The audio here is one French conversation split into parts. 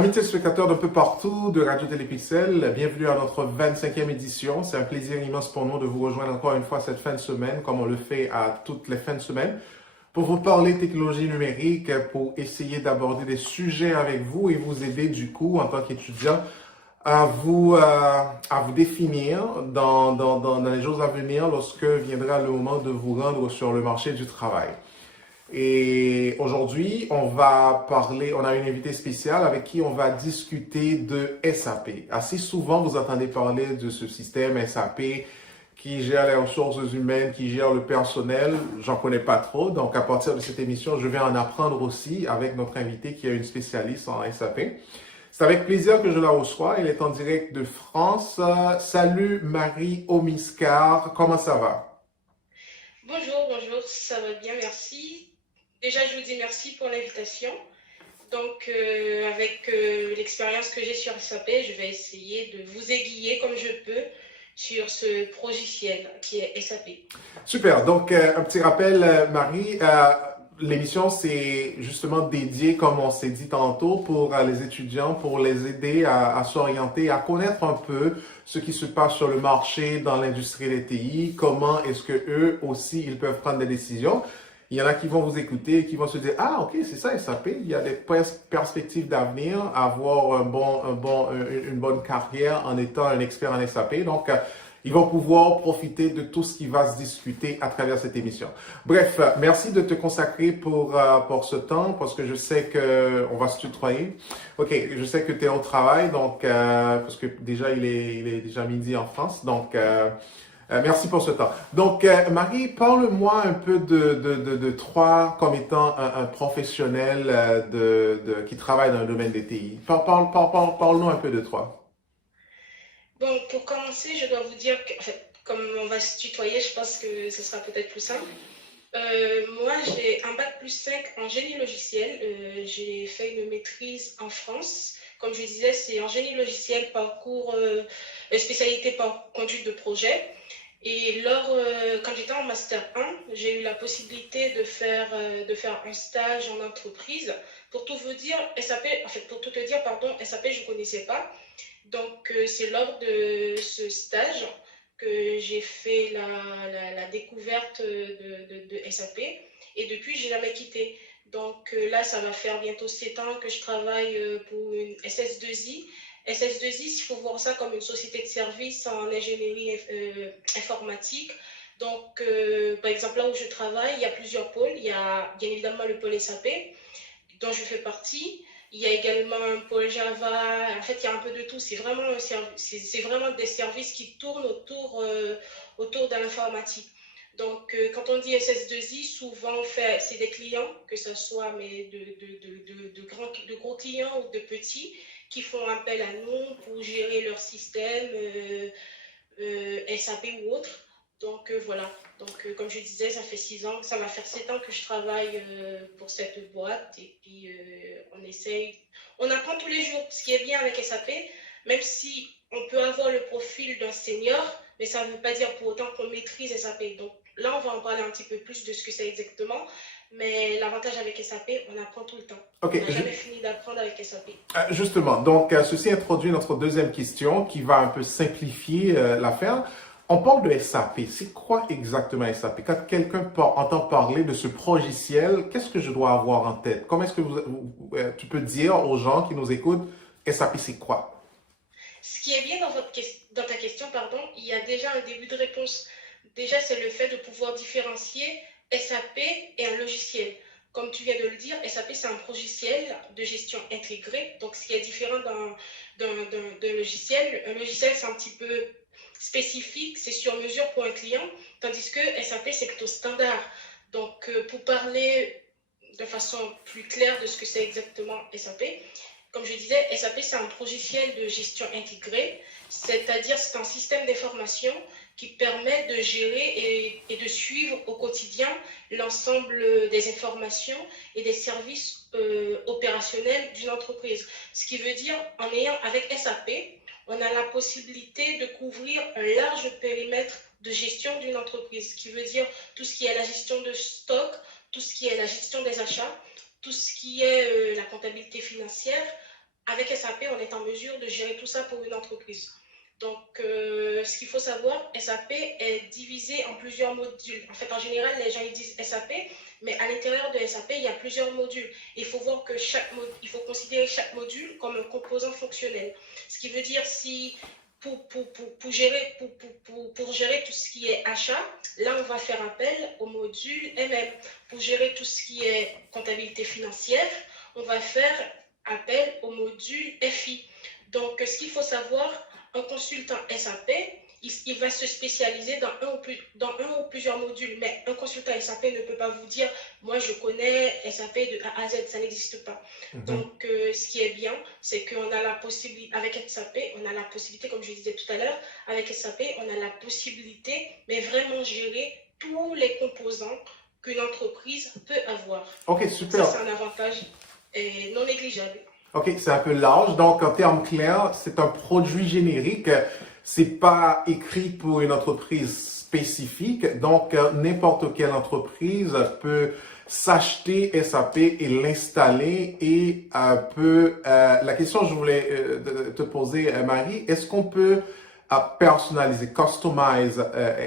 Amis téléspectateurs d'un peu partout de Radio Télépixel, bienvenue à notre 25e édition. C'est un plaisir immense pour nous de vous rejoindre encore une fois cette fin de semaine, comme on le fait à toutes les fins de semaine, pour vous parler technologie numérique, pour essayer d'aborder des sujets avec vous et vous aider du coup, en tant qu'étudiant, à vous définir dans les jours à venir lorsque viendra le moment de vous rendre sur le marché du travail. Et aujourd'hui, on a une invitée spéciale avec qui on va discuter de SAP. Assez souvent, vous entendez parler de ce système SAP qui gère les ressources humaines, qui gère le personnel. J'en connais pas trop. Donc, à partir de cette émission, je vais en apprendre aussi avec notre invitée qui est une spécialiste en SAP. C'est avec plaisir que je la reçois. Elle est en direct de France. Salut Marie Omiscar, comment ça va? Bonjour, ça va bien, merci. Déjà, je vous dis merci pour l'invitation. Donc, avec l'expérience que j'ai sur SAP, je vais essayer de vous aiguiller comme je peux sur ce logiciel qui est SAP. Super. Donc, un petit rappel, Marie, l'émission, c'est justement dédié, comme on s'est dit tantôt, pour les étudiants, pour les aider à s'orienter, à connaître un peu ce qui se passe sur le marché dans l'industrie des TI, comment est-ce que eux aussi, ils peuvent prendre des décisions. Il y en a qui vont vous écouter et qui vont se dire, ah, ok, c'est ça, SAP. Il y a des perspectives d'avenir, avoir une bonne carrière en étant un expert en SAP. Donc, ils vont pouvoir profiter de tout ce qui va se discuter à travers cette émission. Bref, merci de te consacrer pour ce temps, parce que je sais que on va se tutoyer. Ok, je sais que tu es au travail, donc parce que déjà il est déjà midi en France, donc merci pour ce temps. Donc, Marie, parle-moi un peu de toi comme étant un professionnel qui travaille dans le domaine des TI. Parle-nous un peu de toi. Bon, pour commencer, je dois vous dire que, en fait, comme on va se tutoyer, je pense que ce sera peut-être plus simple. Moi, j'ai un bac plus 5 en génie logiciel. J'ai fait une maîtrise en France. Comme je disais, c'est en génie logiciel, parcours, spécialité par conduite de projet. Et quand j'étais en Master 1, j'ai eu la possibilité de faire un stage en entreprise. Pour tout vous dire, SAP, en fait, pour tout te dire, pardon, SAP, je ne connaissais pas. Donc, c'est lors de ce stage que j'ai fait la découverte de SAP. Et depuis, je n'ai jamais quitté. Donc là, ça va faire bientôt 7 ans que je travaille pour une SS2I. SS2I, il faut voir ça comme une société de services en ingénierie informatique. Donc, par exemple, là où je travaille, il y a plusieurs pôles. Il y a bien évidemment le pôle SAP, dont je fais partie. Il y a également un pôle Java. En fait, il y a un peu de tout. C'est vraiment des services qui tournent autour de l'informatique. Donc, quand on dit SS2I, souvent, c'est des clients, que ce soit mais de gros clients ou de petits, qui font appel à nous pour gérer leur système SAP ou autre. Donc, voilà. Donc, comme je disais, ça fait 6 ans, ça va faire 7 ans que je travaille pour cette boîte. Et puis, on apprend tous les jours. Ce qui est bien avec SAP, même si on peut avoir le profil d'un senior, mais ça ne veut pas dire pour autant qu'on maîtrise SAP. Donc, là, on va en parler un petit peu plus de ce que c'est exactement. Mais l'avantage avec SAP, on apprend tout le temps. Ok, On n'a jamais fini d'apprendre avec SAP. justement, donc ceci introduit notre deuxième question qui va un peu simplifier l'affaire. On parle de SAP. C'est quoi exactement SAP? Quand quelqu'un entend parler de ce logiciel, qu'est-ce que je dois avoir en tête? Comment est-ce que tu peux dire aux gens qui nous écoutent, SAP c'est quoi? Ce qui est bien dans ta question, pardon, il y a déjà un début de réponse. Déjà, c'est le fait de pouvoir différencier SAP et un logiciel. Comme tu viens de le dire, SAP, c'est un logiciel de gestion intégrée. Donc, ce qui est différent d'un logiciel, un logiciel, c'est un petit peu spécifique, c'est sur mesure pour un client, tandis que SAP, c'est plutôt standard. Donc, pour parler de façon plus claire de ce que c'est exactement SAP, comme je disais, SAP, c'est un logiciel de gestion intégrée, c'est-à-dire c'est un système d'information qui permet de gérer et de suivre au quotidien l'ensemble des informations et des services opérationnels d'une entreprise. Ce qui veut dire, avec SAP, on a la possibilité de couvrir un large périmètre de gestion d'une entreprise, ce qui veut dire tout ce qui est la gestion de stock, tout ce qui est la gestion des achats, tout ce qui est la comptabilité financière, avec SAP, on est en mesure de gérer tout ça pour une entreprise. Donc, ce qu'il faut savoir, SAP est divisé en plusieurs modules. En fait, en général, les gens ils disent SAP, mais à l'intérieur de SAP, il y a plusieurs modules. Il faut voir que il faut considérer chaque module comme un composant fonctionnel. Ce qui veut dire si pour gérer tout ce qui est achat, là, on va faire appel au module MM. Pour gérer tout ce qui est comptabilité financière, on va faire appel au module FI. Donc, ce qu'il faut savoir, un consultant SAP, il va se spécialiser dans un ou plusieurs modules, mais un consultant SAP ne peut pas vous dire, moi je connais SAP de A à Z, ça n'existe pas. Donc, ce qui est bien, c'est qu'on a la possibilité, avec SAP, on a la possibilité, comme je disais tout à l'heure, avec SAP, on a la possibilité, mais vraiment gérer tous les composants qu'une entreprise peut avoir. Ok, super. Ça, c'est un avantage non négligeable. Ok, c'est un peu large. Donc, en termes clairs, c'est un produit générique. C'est pas écrit pour une entreprise spécifique. Donc, n'importe quelle entreprise peut s'acheter SAP et l'installer et la question que je voulais te poser, Marie, est-ce qu'on peut personnaliser, customize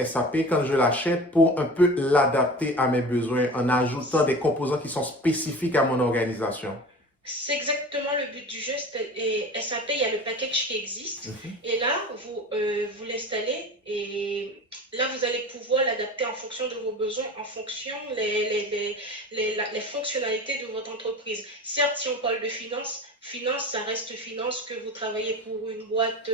SAP quand je l'achète pour un peu l'adapter à mes besoins en ajoutant des composants qui sont spécifiques à mon organisation? C'est exactement le but du jeu. Et SAP, il y a le package qui existe. Et là, vous l'installez et là, vous allez pouvoir l'adapter en fonction de vos besoins, en fonction les fonctionnalités de votre entreprise. Certes, si on parle de finance, ça reste finance, que vous travaillez pour une boîte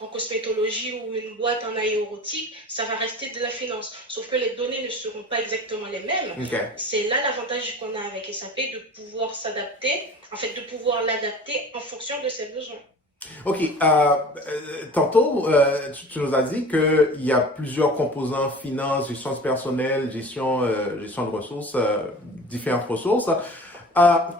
en cosmétologie ou une boîte en aéronautique, ça va rester de la finance. Sauf que les données ne seront pas exactement les mêmes. C'est là l'avantage qu'on a avec SAP, de pouvoir s'adapter, en fait, de pouvoir l'adapter en fonction de ses besoins. Ok, tantôt, tu nous as dit qu'il y a plusieurs composants, finance, gestion du personnel, gestion de ressources, différentes ressources.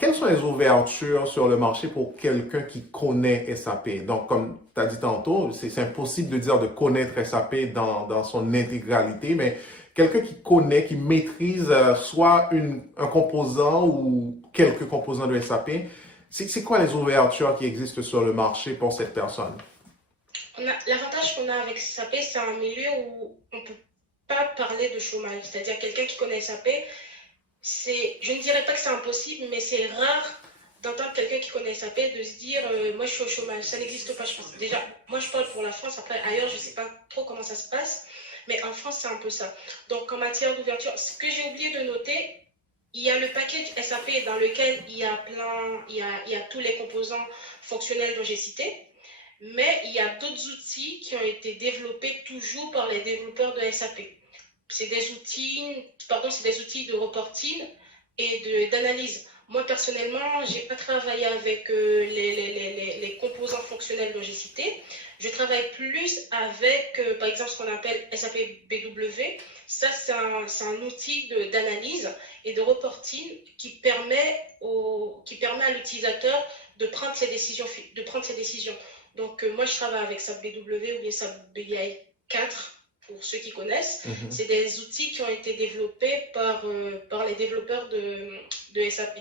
Quelles sont les ouvertures sur le marché pour quelqu'un qui connaît SAP? Donc, comme tu as dit tantôt, c'est impossible de dire de connaître SAP dans son intégralité, mais quelqu'un qui connaît, qui maîtrise soit un composant ou quelques composants de SAP, c'est quoi les ouvertures qui existent sur le marché pour cette personne? L'avantage qu'on a avec SAP, c'est un milieu où on ne peut pas parler de chômage. C'est-à-dire quelqu'un qui connaît SAP, je ne dirais pas que c'est impossible, mais c'est rare d'entendre quelqu'un qui connaît SAP de se dire moi je suis au chômage. Ça n'existe pas, je pense. Déjà, moi je parle pour la France, après ailleurs je ne sais pas trop comment ça se passe, mais en France c'est un peu ça. Donc en matière d'ouverture, ce que j'ai oublié de noter, il y a le package SAP dans lequel il y a tous les composants fonctionnels dont j'ai cité, mais il y a d'autres outils qui ont été développés toujours par les développeurs de SAP. C'est des outils de reporting et d'analyse. Moi, personnellement, je n'ai pas travaillé avec les composants fonctionnels dont j'ai cité. Je travaille plus avec, par exemple, ce qu'on appelle SAP BW. Ça, c'est un outil d'analyse et de reporting qui permet à l'utilisateur de prendre ses décisions. Donc, moi, je travaille avec SAP BW ou bien SAP BI 4. Pour ceux qui connaissent, c'est des outils qui ont été développés par les développeurs de SAP.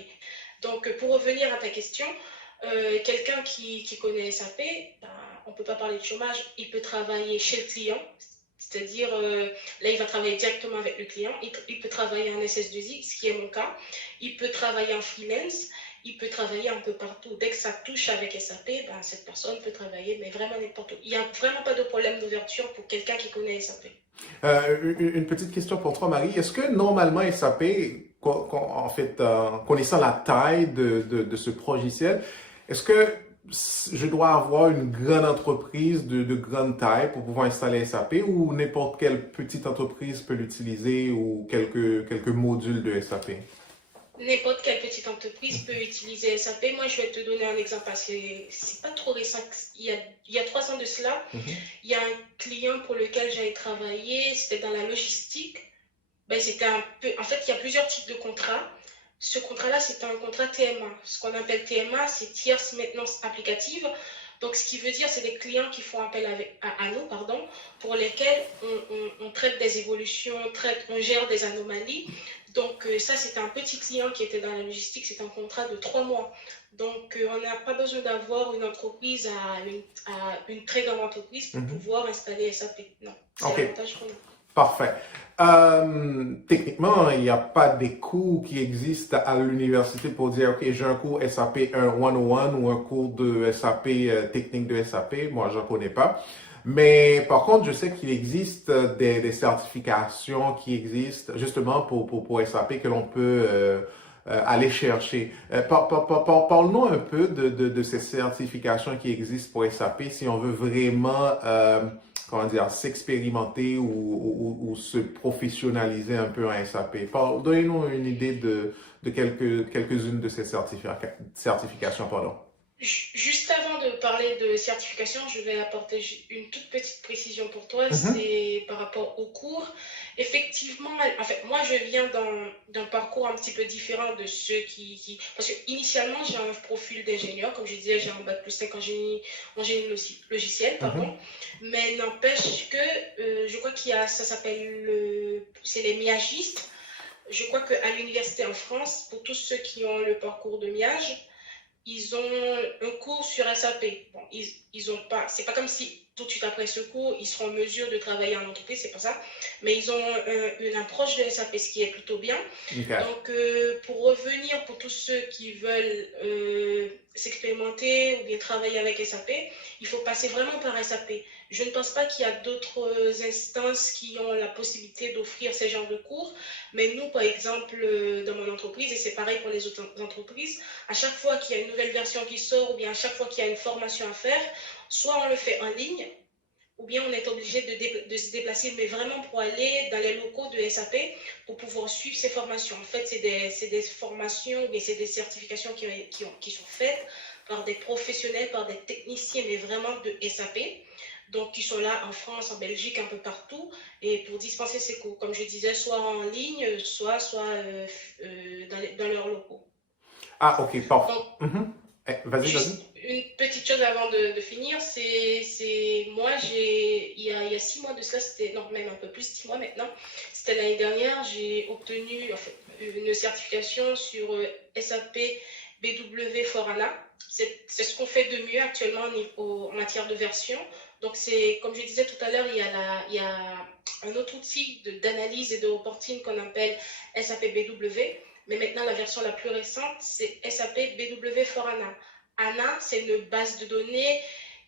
Donc, pour revenir à ta question, quelqu'un qui connaît SAP, on ne peut pas parler de chômage, il peut travailler chez le client, c'est-à-dire, là, il va travailler directement avec le client, il peut travailler en SS2I, ce qui est mon cas, il peut travailler en freelance, il peut travailler un peu partout. Dès que ça touche avec SAP, cette personne peut travailler, mais vraiment n'importe où. Il n'y a vraiment pas de problème d'ouverture pour quelqu'un qui connaît SAP. Une petite question pour toi, Marie. Est-ce que normalement SAP, en fait, connaissant la taille de ce logiciel, est-ce que je dois avoir une grande entreprise de grande taille pour pouvoir installer SAP ou n'importe quelle petite entreprise peut l'utiliser ou quelques modules de SAP? N'importe quelle petite entreprise peut utiliser SAP. Moi, je vais te donner un exemple parce que c'est pas trop récent. Il y a 3 ans de cela, il y a un client pour lequel j'avais travaillé, c'était dans la logistique. C'était un peu... En fait, il y a plusieurs types de contrats. Ce contrat-là, c'était un contrat TMA. Ce qu'on appelle TMA, c'est tierce maintenance applicative. Donc, ce qui veut dire, c'est des clients qui font appel à nous, pardon, pour lesquels on traite des évolutions, on gère des anomalies. Donc, ça, c'était un petit client qui était dans la logistique, c'est un contrat de 3 mois. Donc, on n'a pas besoin d'avoir une entreprise à une très grande entreprise pour pouvoir installer SAP. Non, c'est l'avantage qu'on a. Parfait. Techniquement, il n'y a pas des cours qui existent à l'université pour dire, OK, j'ai un cours SAP 101 ou un cours de SAP, technique de SAP. Moi, je ne connais pas. Mais par contre, je sais qu'il existe des certifications qui existent justement pour SAP que l'on peut aller chercher. Parle-nous un peu de ces certifications qui existent pour SAP si on veut vraiment comment dire, s'expérimenter ou se professionnaliser un peu en SAP. Donnez-nous une idée de quelques-unes de ces certifications. Pardon. Juste avant de parler de certification, je vais apporter une toute petite précision pour toi. C'est par rapport au cours. Effectivement, en fait, moi, je viens d'un parcours un petit peu différent de ceux Parce que initialement, j'ai un profil d'ingénieur. Comme je disais, j'ai un bac plus 5 en génie logiciel, pardon. Mais n'empêche que je crois qu'il y a, ça s'appelle, c'est les miagistes. Je crois qu'à l'université en France, pour tous ceux qui ont le parcours de miage, ils ont un cours sur SAP. Bon, ils ont pas, c'est pas comme si tout de suite après ce cours, ils seront en mesure de travailler en entreprise, c'est pas ça. Mais ils ont une approche de SAP, ce qui est plutôt bien. Donc, pour revenir, pour tous ceux qui veulent s'expérimenter ou bien travailler avec SAP, il faut passer vraiment par SAP. Je ne pense pas qu'il y a d'autres instances qui ont la possibilité d'offrir ces genres de cours. Mais nous, par exemple, dans mon entreprise, et c'est pareil pour les autres entreprises, à chaque fois qu'il y a une nouvelle version qui sort ou bien à chaque fois qu'il y a une formation à faire, soit on le fait en ligne, ou bien on est obligé de se déplacer, mais vraiment pour aller dans les locaux de SAP pour pouvoir suivre ces formations. En fait, c'est des formations, mais c'est des certifications qui sont faites par des professionnels, par des techniciens, mais vraiment de SAP. Donc, qui sont là en France, en Belgique, un peu partout, et pour dispenser ces cours, comme je disais, soit en ligne, soit dans leurs locaux. Ah, ok, parfait. Vas-y. Une petite chose avant de finir, c'est moi, il y a 6 mois de cela, non, même un peu plus, 6 mois maintenant, c'était l'année dernière, j'ai obtenu une certification sur SAP BW for HANA. C'est ce qu'on fait de mieux actuellement en matière de version. Donc, comme je disais tout à l'heure, il y a un autre outil d'analyse et de reporting qu'on appelle SAP BW. Mais maintenant, la version la plus récente, c'est SAP BW for HANA. HANA, c'est une base de données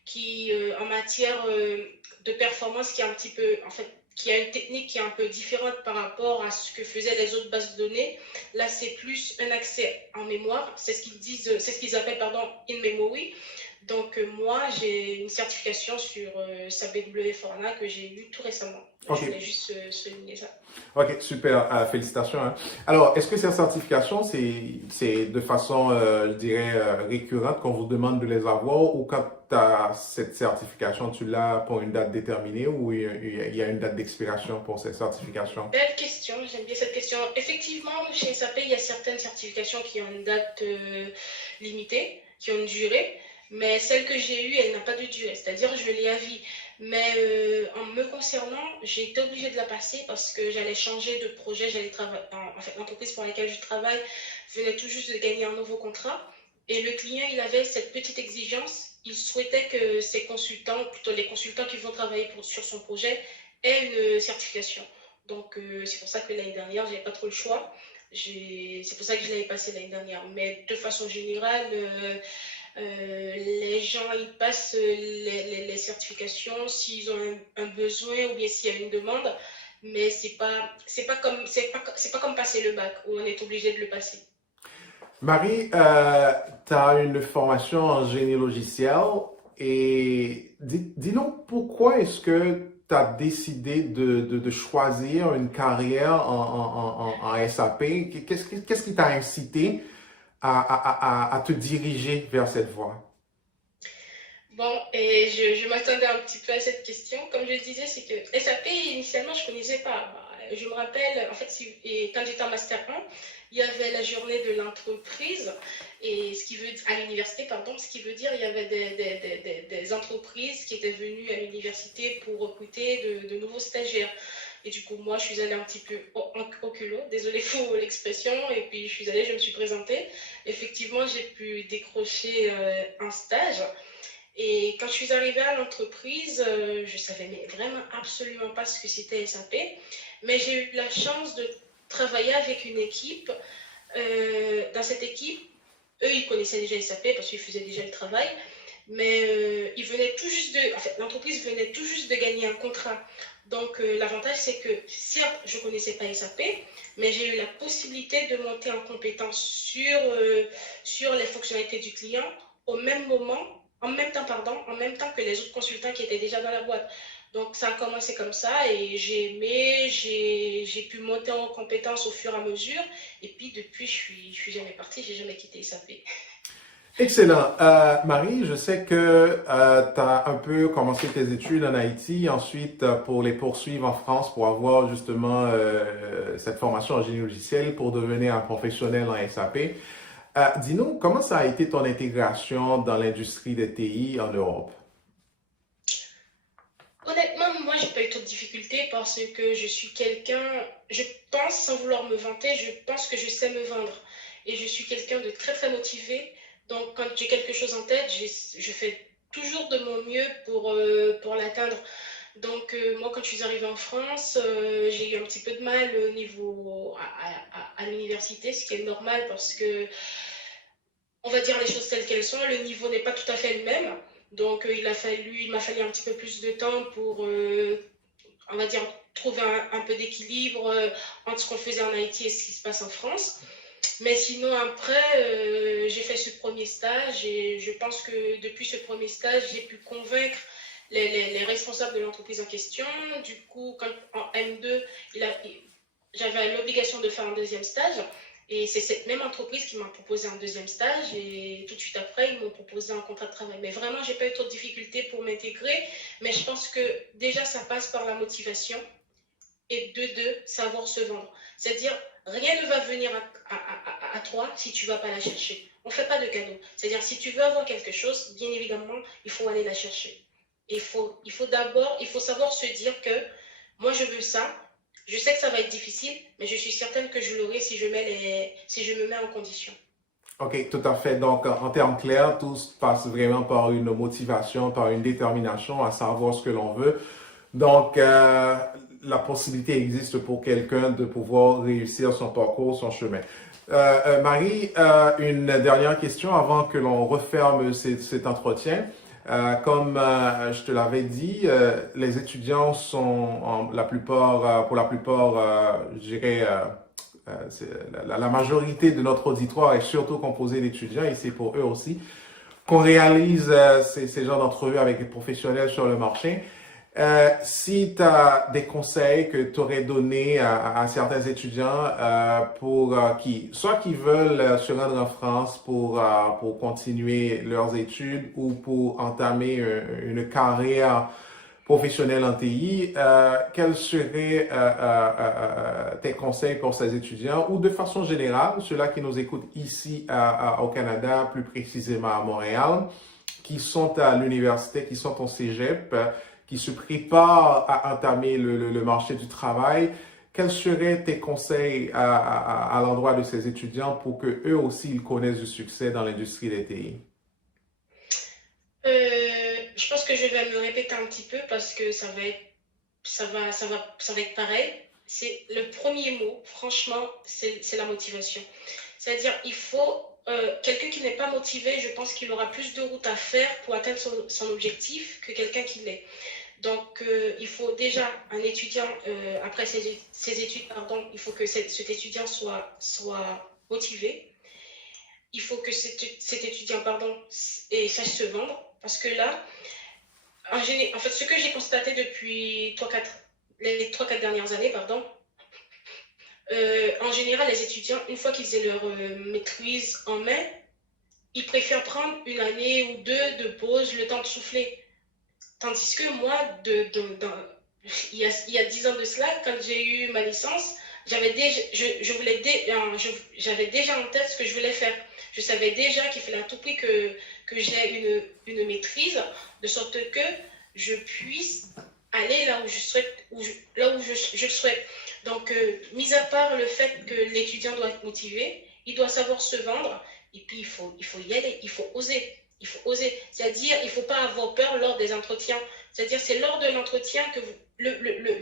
qui, en matière de performance, qui est un petit peu, en fait, qui a une technique qui est un peu différente par rapport à ce que faisaient les autres bases de données. Là, c'est plus un accès en mémoire. C'est ce qu'ils appellent, in memory. Donc, moi, j'ai une certification sur SAP BW for HANA que j'ai eue tout récemment. Je voulais juste souligner ça. Ok, super, félicitations. Hein. Alors, est-ce que ces certifications, c'est de façon, je dirais, récurrente qu'on vous demande de les avoir ou quand tu as cette certification, tu l'as pour une date déterminée ou il y a une date d'expiration pour ces certifications? Belle question, j'aime bien cette question. Effectivement, chez SAP, il y a certaines certifications qui ont une date limitée, qui ont une durée. Mais celle que j'ai eue, elle n'a pas de durée, c'est-à-dire je l'ai à vie. Mais en me concernant, j'ai été obligée de la passer parce que j'allais changer de projet, j'allais travailler. En fait, l'entreprise pour laquelle je travaille venait tout juste de gagner un nouveau contrat. Et le client, il avait cette petite exigence. Il souhaitait que ses consultants, plutôt les consultants qui vont travailler sur son projet, aient une certification. Donc, c'est pour ça que l'année dernière, je n'avais pas trop le choix. C'est pour ça que je l'avais passé l'année dernière. Mais de façon générale, les gens ils passent les certifications s'ils ont un besoin ou bien s'il y a une demande, mais c'est pas comme passer le bac où on est obligé de le passer. Marie, tu as une formation en génie logiciel et dis-nous pourquoi est-ce que tu as décidé de choisir une carrière en SAP? Qu'est-ce qui t'a incité à te diriger vers cette voie? Bon, et je m'attendais un petit peu à cette question. Comme je disais, c'est que SAP, initialement, je ne connaissais pas. je me rappelle, en fait, et quand j'étais en Master 1, il y avait la journée de l'entreprise, et à l'université, pardon, ce qui veut dire il y avait des entreprises qui étaient venues à l'université pour recruter de nouveaux stagiaires. Et du coup, moi, je suis allée un petit peu au culot, désolée pour l'expression, et puis je suis allée, je me suis présentée. Effectivement, j'ai pu décrocher un stage. Et quand je suis arrivée à l'entreprise, je savais mais vraiment absolument pas ce que c'était SAP, mais j'ai eu la chance de travailler avec une équipe. Dans cette équipe, eux, ils connaissaient déjà SAP parce qu'ils faisaient déjà le travail, mais en fait, l'entreprise venait tout juste de gagner un contrat. Donc, l'avantage, c'est que, certes, je ne connaissais pas SAP, mais j'ai eu la possibilité de monter en compétence sur les fonctionnalités du client en même temps que les autres consultants qui étaient déjà dans la boîte. Donc, ça a commencé comme ça et j'ai aimé, j'ai pu monter en compétences au fur et à mesure. Et puis, depuis, je suis jamais partie, j'ai jamais quitté SAP. Excellent. Marie, je sais que tu as un peu commencé tes études en Haïti, ensuite pour les poursuivre en France pour avoir justement cette formation en génie logiciel pour devenir un professionnel en SAP. Dis-nous, comment ça a été ton intégration dans l'industrie des TI en Europe? Honnêtement, moi, j'ai pas eu trop de difficultés parce que je suis quelqu'un, je pense, sans vouloir me vanter, je pense que je sais me vendre. Et je suis quelqu'un de très, très motivé. Donc, quand j'ai quelque chose en tête, je fais toujours de mon mieux pour l'atteindre. Donc, moi, quand je suis arrivée en France, j'ai eu un petit peu de mal au niveau à l'université, ce qui est normal parce que on va dire les choses telles qu'elles sont, le niveau n'est pas tout à fait le même. Donc, il m'a fallu un petit peu plus de temps pour, on va dire, trouver un peu d'équilibre entre ce qu'on faisait en Haïti et ce qui se passe en France. Mais sinon, après, j'ai fait ce premier stage et je pense que depuis ce premier stage, j'ai pu convaincre les responsables de l'entreprise en question. Du coup, en M2, j'avais l'obligation de faire un deuxième stage. Et c'est cette même entreprise qui m'a proposé un deuxième stage et tout de suite après, ils m'ont proposé un contrat de travail. Mais vraiment, j'ai pas eu trop de difficultés pour m'intégrer. Mais je pense que déjà, ça passe par la motivation et de deux, savoir se vendre. C'est-à-dire, rien ne va venir à toi si tu ne vas pas la chercher. On ne fait pas de cadeau. C'est-à-dire, si tu veux avoir quelque chose, bien évidemment, il faut aller la chercher. Il faut savoir se dire que moi, je veux ça. Je sais que ça va être difficile, mais je suis certaine que je l'aurai si je me mets en condition. OK, tout à fait. Donc, en termes clairs, tout se passe vraiment par une motivation, par une détermination à savoir ce que l'on veut. Donc, la possibilité existe pour quelqu'un de pouvoir réussir son parcours, son chemin. Marie, une dernière question avant que l'on referme cet entretien. Comme je te l'avais dit, les étudiants sont pour la plupart, je dirais, la majorité de notre auditoire est surtout composée d'étudiants et c'est pour eux aussi qu'on réalise ces genres d'entrevues avec des professionnels sur le marché. Si tu as des conseils que tu aurais donnés à certains étudiants soit qui veulent se rendre en France pour continuer leurs études ou pour entamer une carrière professionnelle en TI, quels seraient tes conseils pour ces étudiants ou de façon générale, ceux-là qui nous écoutent ici au Canada, plus précisément à Montréal, qui sont à l'université, qui sont au cégep, qui se préparent à entamer le marché du travail, quels seraient tes conseils à l'endroit de ces étudiants pour que eux aussi ils connaissent du succès dans l'industrie des TI? Je pense que je vais me répéter un petit peu parce que ça va être pareil. C'est le premier mot, franchement, c'est la motivation. C'est-à-dire, quelqu'un qui n'est pas motivé, je pense qu'il aura plus de route à faire pour atteindre son objectif que quelqu'un qui l'est. Donc, il faut déjà un étudiant, après ses études, pardon, il faut que cet étudiant soit motivé. Il faut que cet étudiant, pardon, sache se vendre. Parce que là, en fait, ce que j'ai constaté depuis les 3-4 dernières années, pardon, en général, les étudiants, une fois qu'ils aient leur maîtrise en main, ils préfèrent prendre une année ou deux de pause, le temps de souffler. Tandis que moi, il y a 10 ans de cela, quand j'ai eu ma licence, j'avais déjà, j'avais déjà en tête ce que je voulais faire. Je savais déjà qu'il fallait à tout prix que j'ai une maîtrise, de sorte que je puisse aller là où je souhaite, là où je souhaite. Donc, mis à part le fait que l'étudiant doit être motivé, il doit savoir se vendre, et puis il faut y aller, il faut oser. Il faut oser. C'est-à-dire, il ne faut pas avoir peur lors des entretiens. C'est-à-dire, c'est lors de l'entretien que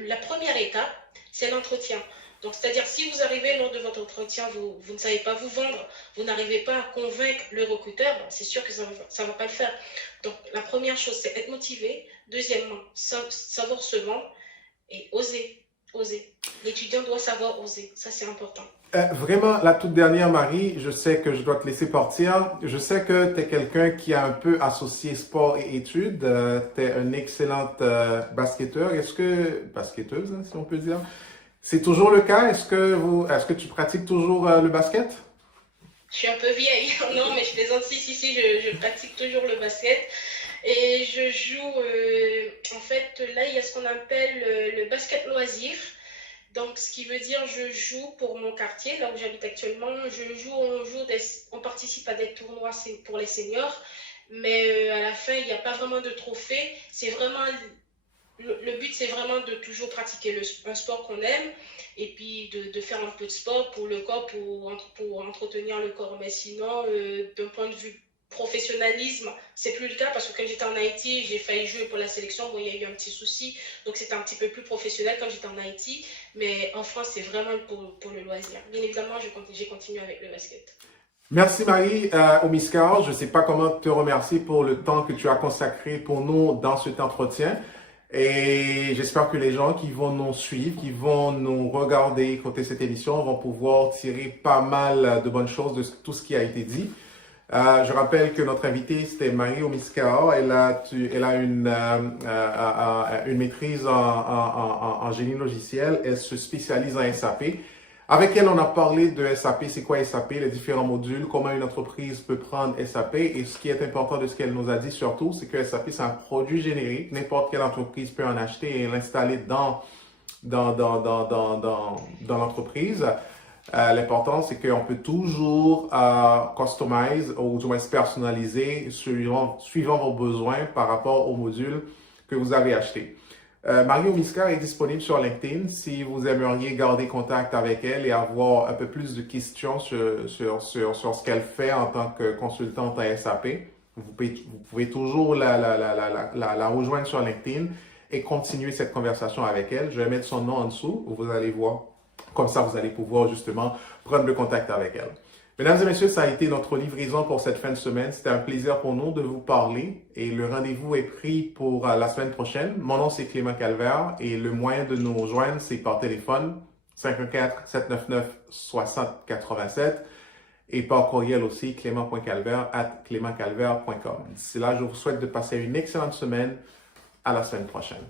la première étape, c'est l'entretien. Donc, c'est-à-dire, si vous arrivez lors de votre entretien, vous ne savez pas vous vendre, vous n'arrivez pas à convaincre le recruteur, ben, c'est sûr que ça ne va pas le faire. Donc, la première chose, c'est être motivé. Deuxièmement, savoir se vendre et oser. Oser. L'étudiant doit savoir oser. Ça, c'est important. Vraiment, la toute dernière, Marie, je sais que je dois te laisser partir. Je sais que tu es quelqu'un qui a un peu associé sport et études. Tu es une excellente basketteur. Basketteuse, hein, si on peut dire. C'est toujours le cas? Est-ce que tu pratiques toujours le basket? Je suis un peu vieille, non, mais je plaisante. Si, je pratique toujours le basket. Et je joue, en fait, là, il y a ce qu'on appelle le basket loisir. Donc, ce qui veut dire, je joue pour mon quartier, là où j'habite actuellement. On participe à des tournois pour les seniors, mais à la fin, il n'y a pas vraiment de trophée. C'est vraiment, le but, c'est vraiment de toujours pratiquer un sport qu'on aime et puis de faire un peu de sport pour le corps, pour entretenir le corps. Mais sinon, d'un point de vue professionnalisme, c'est plus le cas parce que quand j'étais en Haïti, j'ai failli jouer pour la sélection. Bon, il y a eu un petit souci, donc c'était un petit peu plus professionnel quand j'étais en Haïti. Mais en France, c'est vraiment pour le loisir. Bien évidemment, j'ai continué avec le basket. Merci Marie Omiskar. Je ne sais pas comment te remercier pour le temps que tu as consacré pour nous dans cet entretien. Et j'espère que les gens qui vont nous suivre, qui vont nous regarder, écouter cette émission, vont pouvoir tirer pas mal de bonnes choses de tout ce qui a été dit. Je rappelle que notre invitée, c'était Marie Omiskar. Elle a une maîtrise en génie logiciel. Elle se spécialise en SAP. Avec elle, on a parlé de SAP, c'est quoi SAP, les différents modules, comment une entreprise peut prendre SAP. Et ce qui est important de ce qu'elle nous a dit surtout, c'est que SAP, c'est un produit générique. N'importe quelle entreprise peut en acheter et l'installer dans l'entreprise. L'important, c'est qu'on peut toujours customize ou du moins personnaliser suivant vos besoins par rapport au module que vous avez acheté. Marie Omiskar est disponible sur LinkedIn si vous aimeriez garder contact avec elle et avoir un peu plus de questions sur ce qu'elle fait en tant que consultante à SAP. Vous pouvez toujours la rejoindre sur LinkedIn et continuer cette conversation avec elle. Je vais mettre son nom en dessous, vous allez voir. Comme ça, vous allez pouvoir justement prendre le contact avec elle. Mesdames et messieurs, ça a été notre livraison pour cette fin de semaine. C'était un plaisir pour nous de vous parler et le rendez-vous est pris pour la semaine prochaine. Mon nom, c'est Clément Calvert et le moyen de nous rejoindre, c'est par téléphone 514-799-6087 et par courriel aussi clément.calvert@clémentcalvert.com. D'ici là, je vous souhaite de passer une excellente semaine. À la semaine prochaine.